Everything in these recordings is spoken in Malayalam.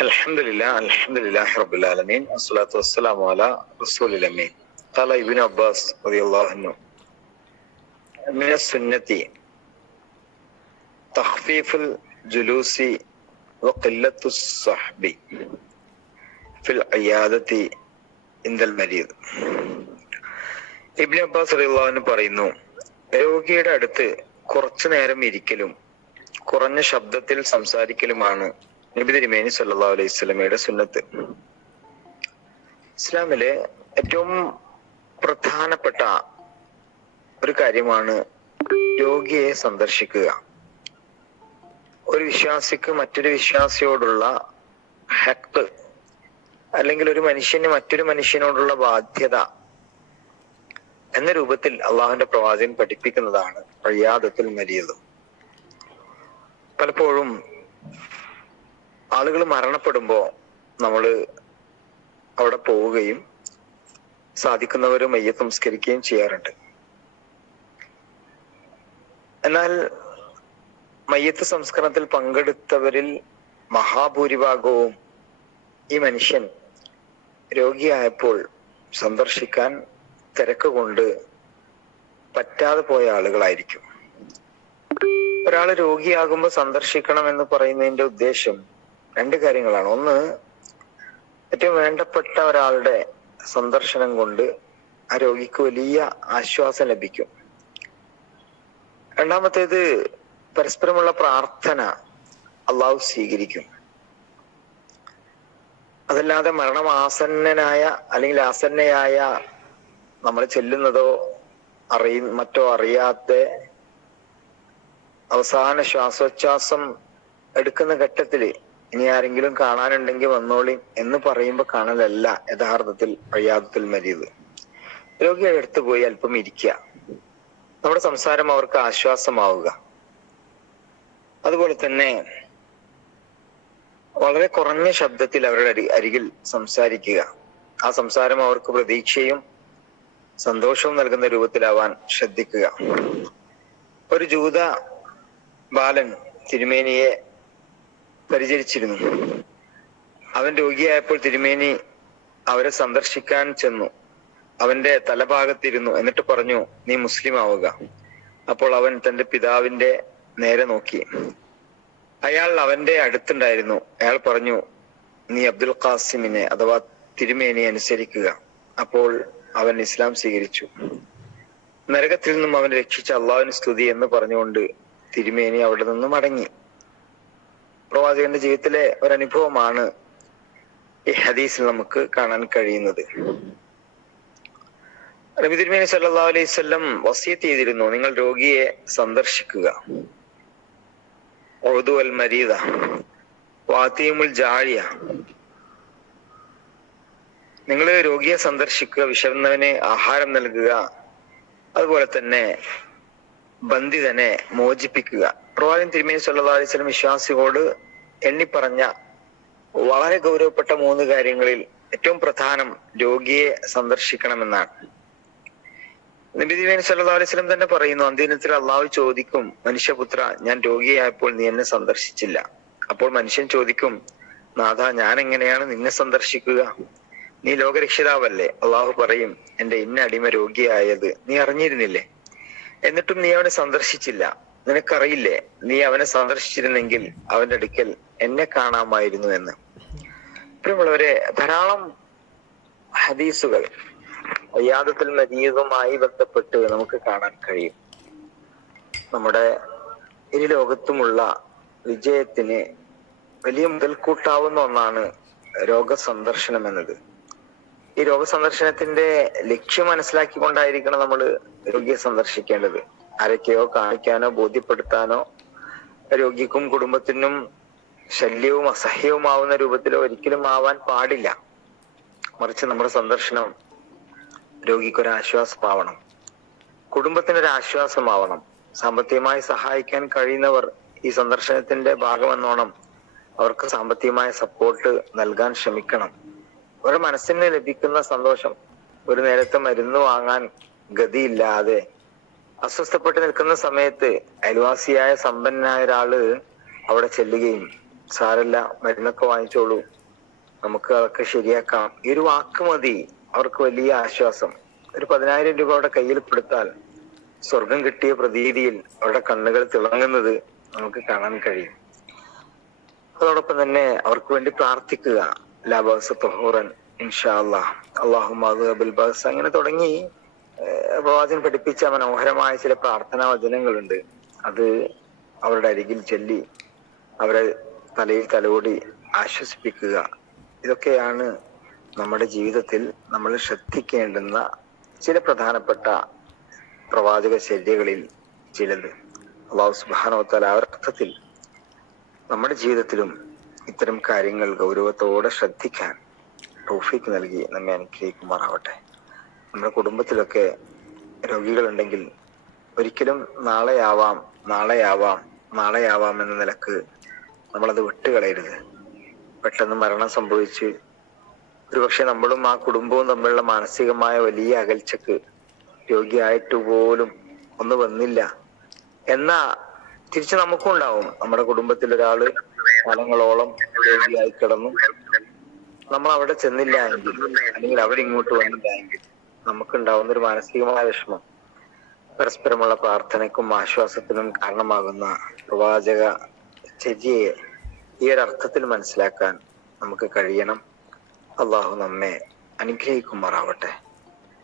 الحمد لله الحمد لله رب العالمين والصلاة والسلام على رسول الأمين قال ابن عباس رضي الله عنه من السنة تخفيف الجلوس وقلة الصحب في العيادة عند المريض ഇബ്നു അബ്ബാസ് റളിയല്ലാഹു പറയുന്നു രോഗിയുടെ അടുത്ത് കുറച്ചു നേരം ഇരിക്കലും കുറഞ്ഞ ശബ്ദത്തിൽ സംസാരിക്കലുമാണ് നബി തിരുമേനി സല്ലാ അലൈഹി സ്വലമയുടെ സുന്നത്ത്. ഇസ്ലാമിലെ ഏറ്റവും പ്രധാനപ്പെട്ട ഒരു കാര്യമാണ് രോഗിയെ സന്ദർശിക്കുക. ഒരു വിശ്വാസിക്ക് മറ്റൊരു വിശ്വാസിയോടുള്ള ഹക്ക് അല്ലെങ്കിൽ ഒരു മനുഷ്യന് മറ്റൊരു മനുഷ്യനോടുള്ള ബാധ്യത എന്ന രൂപത്തിൽ അള്ളാഹുന്റെ പ്രവാചകൻ പഠിപ്പിക്കുന്നതാണ് പ്രയാദത്തിൽ മരിയത് പലപ്പോഴും ആളുകൾ മരണപ്പെടുമ്പോ നമ്മൾ അവിടെ പോവുകയും സാധിക്കുന്നവർ മയ്യത്ത് സംസ്കരിക്കുകയും ചെയ്യാറുണ്ട്. എന്നാൽ മയ്യത്ത് സംസ്കരണത്തിൽ പങ്കെടുത്തവരിൽ മഹാഭൂരിഭാഗവും ഈ മനുഷ്യൻ രോഗിയായപ്പോൾ സന്ദർശിക്കാൻ തിരക്ക് കൊണ്ട് പറ്റാതെ പോയ ആളുകളായിരിക്കും. ഒരാൾ രോഗിയാകുമ്പോൾ സന്ദർശിക്കണം എന്ന് പറയുന്നതിന്റെ ഉദ്ദേശം രണ്ട് കാര്യങ്ങളാണ്. ഒന്ന് ഏറ്റവും വേണ്ടപ്പെട്ട ഒരാളുടെ സന്ദർശനം കൊണ്ട് ആ രോഗിക്ക് വലിയ ആശ്വാസം ലഭിക്കും. രണ്ടാമത്തേത് പരസ്പരമുള്ള പ്രാർത്ഥന അള്ളാഹു സ്വീകരിക്കും. അതല്ലാതെ മരണം ആസന്നനായ അല്ലെങ്കിൽ ആസന്നയായ നമ്മൾ ചെല്ലുന്നതോ അറിയ മറ്റോ അറിയാത്ത അവസാന ശ്വാസോച്ഛ്വാസം എടുക്കുന്ന ഘട്ടത്തിൽ ഇനി ആരെങ്കിലും കാണാനുണ്ടെങ്കിൽ വന്നോളി എന്ന് പറയുമ്പോൾ കാണലല്ല യഥാർത്ഥത്തിൽ പ്രയാതത്തിൽ മരിയത്. രോഗിയുടെ അടുത്ത് പോയി അല്പം ഇരിക്കുക. നമ്മുടെ സംസാരം അവർക്ക് ആശ്വാസമാവുക. അതുപോലെ തന്നെ വളരെ കുറഞ്ഞ ശബ്ദത്തിൽ അവരുടെ അരി അരികിൽ സംസാരിക്കുക. ആ സംസാരം അവർക്ക് പ്രതീക്ഷയും സന്തോഷവും നൽകുന്ന രൂപത്തിലാവാൻ ശ്രദ്ധിക്കുക. ഒരു ജൂത ബാലൻ തിരുമേനിയെ പരിചരിച്ചിരുന്നു. അവൻ രോഗിയായപ്പോൾ തിരുമേനി അവരെ സന്ദർശിക്കാൻ ചെന്നു. അവന്റെ തലഭാഗത്തിരുന്നു. എന്നിട്ട് പറഞ്ഞു നീ മുസ്ലിം ആവുക. അപ്പോൾ അവൻ തന്റെ പിതാവിന്റെ നേരെ നോക്കി. അയാൾ അവന്റെ അടുത്തുണ്ടായിരുന്നു. അയാൾ പറഞ്ഞു നീ അബ്ദുൽ ഖാസിമിനെ അഥവാ തിരുമേനി അനുസരിക്കുക. അപ്പോൾ അവൻ ഇസ്ലാം സ്വീകരിച്ചു. നരകത്തിൽ നിന്നും അവൻ രക്ഷിച്ച അള്ളാഹുവിന് സ്തുതി എന്ന് പറഞ്ഞുകൊണ്ട് തിരുമേനി അവിടെ നിന്ന് മടങ്ങി. പ്രവാചകന്റെ ജീവിതത്തിലെ ഒരനുഭവമാണ് ഈ ഹദീസിൽ നമുക്ക് കാണാൻ കഴിയുന്നത്. നബി തിരുമേനി സല്ലാ അലൈഹി വസീത്ത് ചെയ്തിരുന്നു നിങ്ങൾ രോഗിയെ സന്ദർശിക്കുക. അൽ മരീദ ജാഴിയ നിങ്ങൾ രോഗിയെ സന്ദർശിക്കുക വിശന്നവന് ആഹാരം നൽകുക. അതുപോലെ തന്നെ ബന്ധിതനെ മോചിപ്പിക്കുക. പ്രവാചകൻ തിരുമേനി സല്ലാ അലൈഹി സ്വലം വിശ്വാസികളോട് എണ്ണിപ്പറഞ്ഞ വളരെ ഗൗരവപ്പെട്ട മൂന്ന് കാര്യങ്ങളിൽ ഏറ്റവും പ്രധാനം രോഗിയെ സന്ദർശിക്കണമെന്നാണ്. നബി തിരുമേനി സല്ലാ വസല്ലം തന്നെ പറയുന്നു അന്ത്യദിനത്തിൽ അള്ളാഹു ചോദിക്കും മനുഷ്യപുത്ര ഞാൻ രോഗിയായപ്പോൾ നീ എന്നെ സന്ദർശിച്ചില്ല. അപ്പോൾ മനുഷ്യൻ ചോദിക്കും നാഥ ഞാൻ എങ്ങനെയാണ് നിന്നെ സന്ദർശിക്കുക? നീ ലോകരക്ഷിതാവല്ലേ? അള്ളാഹു പറയും എന്റെ ഇന്ന അടിമ രോഗിയായത് നീ അറിഞ്ഞിരുന്നില്ലേ? എന്നിട്ടും നീ അവനെ സന്ദർശിച്ചില്ല. നിനക്കറിയില്ലേ നീ അവനെ സന്ദർശിച്ചിരുന്നെങ്കിൽ അവന്റെ അടുക്കൽ എന്നെ കാണാമായിരുന്നു എന്ന്. പ്രിയമുള്ളവരെ ധാരാളം ഹദീസുകൾ അയ്യാദത്തിൽ മജീദുമായി ബന്ധപ്പെട്ട് നമുക്ക് കാണാൻ കഴിയും. നമ്മുടെ ഇരു ലോകത്തുമുള്ള വിജയത്തിന് വലിയ മുതൽക്കൂട്ടാവുന്ന ഒന്നാണ് രോഗസന്ദർശനം എന്നത്. ഈ രോഗസന്ദർശനത്തിന്റെ ലക്ഷ്യം മനസ്സിലാക്കിക്കൊണ്ടായിരിക്കണം നമ്മൾ രോഗിയെ സന്ദർശിക്കേണ്ടത്. ആരൊക്കെയോ കാണിക്കാനോ ബോധ്യപ്പെടുത്താനോ രോഗിക്കും കുടുംബത്തിനും ശല്യവും അസഹ്യവുമാവുന്ന രൂപത്തിലോ ഒരിക്കലും ആവാൻ പാടില്ല. മറിച്ച് നമ്മുടെ സന്ദർശനം രോഗിക്കൊരു ആശ്വാസമാവണം കുടുംബത്തിനൊരു ആശ്വാസമാവണം സാമ്പത്തികമായി സഹായിക്കാൻ കഴിയുന്നവർ ഈ സന്ദർശനത്തിന്റെ ഭാഗമെന്നോണം അവർക്ക് സാമ്പത്തികമായ സപ്പോർട്ട് നൽകാൻ ശ്രമിക്കണം. അവരുടെ മനസ്സിന് ലഭിക്കുന്ന സന്തോഷം. ഒരു നേരത്തെ മരുന്ന് വാങ്ങാൻ ഗതിയില്ലാതെ അസ്വസ്ഥപ്പെട്ട് നിൽക്കുന്ന സമയത്ത് അയൽവാസിയായ സമ്പന്നനായ ഒരാൾ അവിടെ ചെല്ലുകയും സാരല്ല മരുന്നൊക്കെ വാങ്ങിച്ചോളൂ. നമുക്ക് അതൊക്കെ ശരിയാക്കാം. ഈ ഒരു വാക്ക് മതി. അവർക്ക് വലിയ ആശ്വാസം. ഒരു പതിനായിരം രൂപ അവരുടെ കയ്യിൽ പെടുത്താൽ സ്വർഗം കിട്ടിയ പ്രതീതിയിൽ അവരുടെ കണ്ണുകൾ തിളങ്ങുന്നത് നമുക്ക് കാണാൻ കഴിയും. അതോടൊപ്പം തന്നെ അവർക്ക് വേണ്ടി പ്രാർത്ഥിക്കുക. ലാബാസ് അങ്ങനെ തുടങ്ങി പ്രവാചകൻ പഠിപ്പിച്ച മനോഹരമായ ചില പ്രാർത്ഥനാ വചനങ്ങളുണ്ട്. അത് അവരുടെ അരികിൽ ചെല്ലി അവരെ തലയിൽ തലോടി ആശ്വസിപ്പിക്കുക. ഇതൊക്കെയാണ് നമ്മുടെ ജീവിതത്തിൽ നമ്മൾ ശ്രദ്ധിക്കേണ്ടുന്ന ചില പ്രധാനപ്പെട്ട പ്രവാചക ശല്യകളിൽ ചിലത്. അള്ളാഹു സുബാനോത്താൽ ആ അർത്ഥത്തിൽ നമ്മുടെ ജീവിതത്തിലും ഇത്തരം കാര്യങ്ങൾ ഗൗരവത്തോടെ ശ്രദ്ധിക്കാൻ ടോഫിക്ക് നൽകി നമ്മെ അനുഗ്രഹിക്കുമാറാവട്ടെ. നമ്മുടെ കുടുംബത്തിലൊക്കെ രോഗികളുണ്ടെങ്കിൽ ഒരിക്കലും നാളെയാവാം നാളെയാവാം നാളെയാവാം എന്ന നിലയ്ക്ക് നമ്മളത് വിട്ടുകളയരുത്. പെട്ടെന്ന് മരണം സംഭവിച്ച് ഒരുപക്ഷെ നമ്മളും ആ കുടുംബവും തമ്മിലുള്ള മാനസികമായ വലിയ അകൽച്ചക്ക് രോഗിയായിട്ട് പോലും ഒന്ന് വന്നില്ല. എന്നാ തിരിച്ച് നമുക്കും ഉണ്ടാവും. നമ്മുടെ കുടുംബത്തിൽ ഒരാൾ കാലങ്ങളോളം രോഗിയായി കിടന്നു. നമ്മൾ അവിടെ ചെന്നില്ല എങ്കിൽ അല്ലെങ്കിൽ അവരിങ്ങോട്ട് വന്നില്ല എങ്കിൽ നമുക്കുണ്ടാവുന്ന ഒരു മാനസികമായ വിഷമം. പരസ്പരമുള്ള പ്രാർത്ഥനയ്ക്കും ആശ്വാസത്തിനും കാരണമാകുന്ന പ്രവാചക ചര്യയെ ഈ ഒരു അർത്ഥത്തിൽ മനസ്സിലാക്കാൻ നമുക്ക് കഴിയണം. അള്ളാഹു നമ്മെ അനുഗ്രഹിക്കുമാറാവട്ടെ.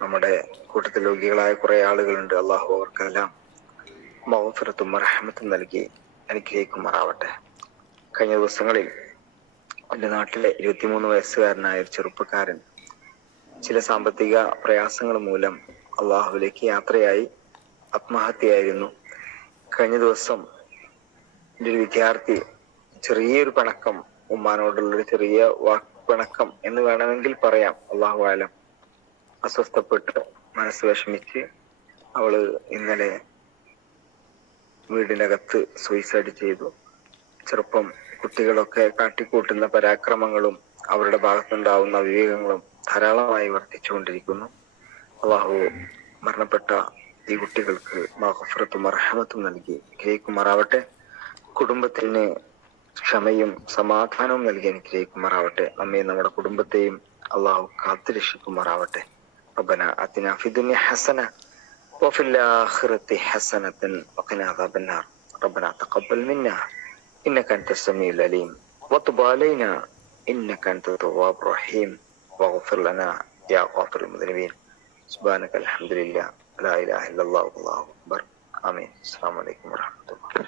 നമ്മുടെ കൂട്ടത്തിൽ രോഗികളായ കുറെ ആളുകളുണ്ട്. അള്ളാഹു അവർക്കെല്ലാം മൗഫിറത്തും റഹമത്തും നൽകി അനുഗ്രഹിക്കുമാറാവട്ടെ. കഴിഞ്ഞ ദിവസങ്ങളിൽ എന്റെ നാട്ടിലെ ഇരുപത്തിമൂന്ന് വയസ്സുകാരനായ ഒരു ചെറുപ്പക്കാരൻ ചില സാമ്പത്തിക പ്രയാസങ്ങൾ മൂലം അള്ളാഹുവിലേക്ക് യാത്രയായി ആത്മഹത്യയായിരുന്നു. കഴിഞ്ഞ ദിവസം എന്റെ ഒരു വിദ്യാർത്ഥി ചെറിയൊരു പിണക്കം ഉമ്മാനോടുള്ളൊരു ചെറിയ പിണക്കം എന്ന് വേണമെങ്കിൽ പറയാം അള്ളാഹു ആലം അസ്വസ്ഥപ്പെട്ട് മനസ്സ് വിഷമിച്ച് അവൾ ഇന്നലെ വീടിനകത്ത് സൂയിസൈഡ് ചെയ്തു. ചെറുപ്പം കുട്ടികളൊക്കെ കാട്ടിക്കൂട്ടുന്ന പരാക്രമങ്ങളും അവരുടെ ഭാഗത്തുണ്ടാവുന്ന വിവേകങ്ങളും ധാരാളമായി വർദ്ധിച്ചുകൊണ്ടിരിക്കുന്നു അള്ളാഹു മരണപ്പെട്ട ഈ കുട്ടികൾക്ക് മഹഫറത്തും അർഹമത്തും നൽകി ഗ്രഹിക്കുമാറാവട്ടെ കുടുംബത്തിന് ക്ഷമയും സമാധാനവും നൽകി അനുഗ്രഹിക്കുമാറാവട്ടെ നമ്മയും നമ്മുടെ കുടുംബത്തെയും അള്ളാഹു കാത്തുരക്ഷിക്കുമാറാവട്ടെ ربنا آتنا في الدنيا حسنة وفي الآخرة حسنة وقنا عذاب النار ربنا تقبل منا إنك أنت السميع العليم. وتب علينا إنك أنت التواب الرحيم. واغفر لنا يا غافر المذنبين. سبحانك الحمد لله. لا إله إلا الله والله أكبر. آمين. السلام عليكم ورحمة الله.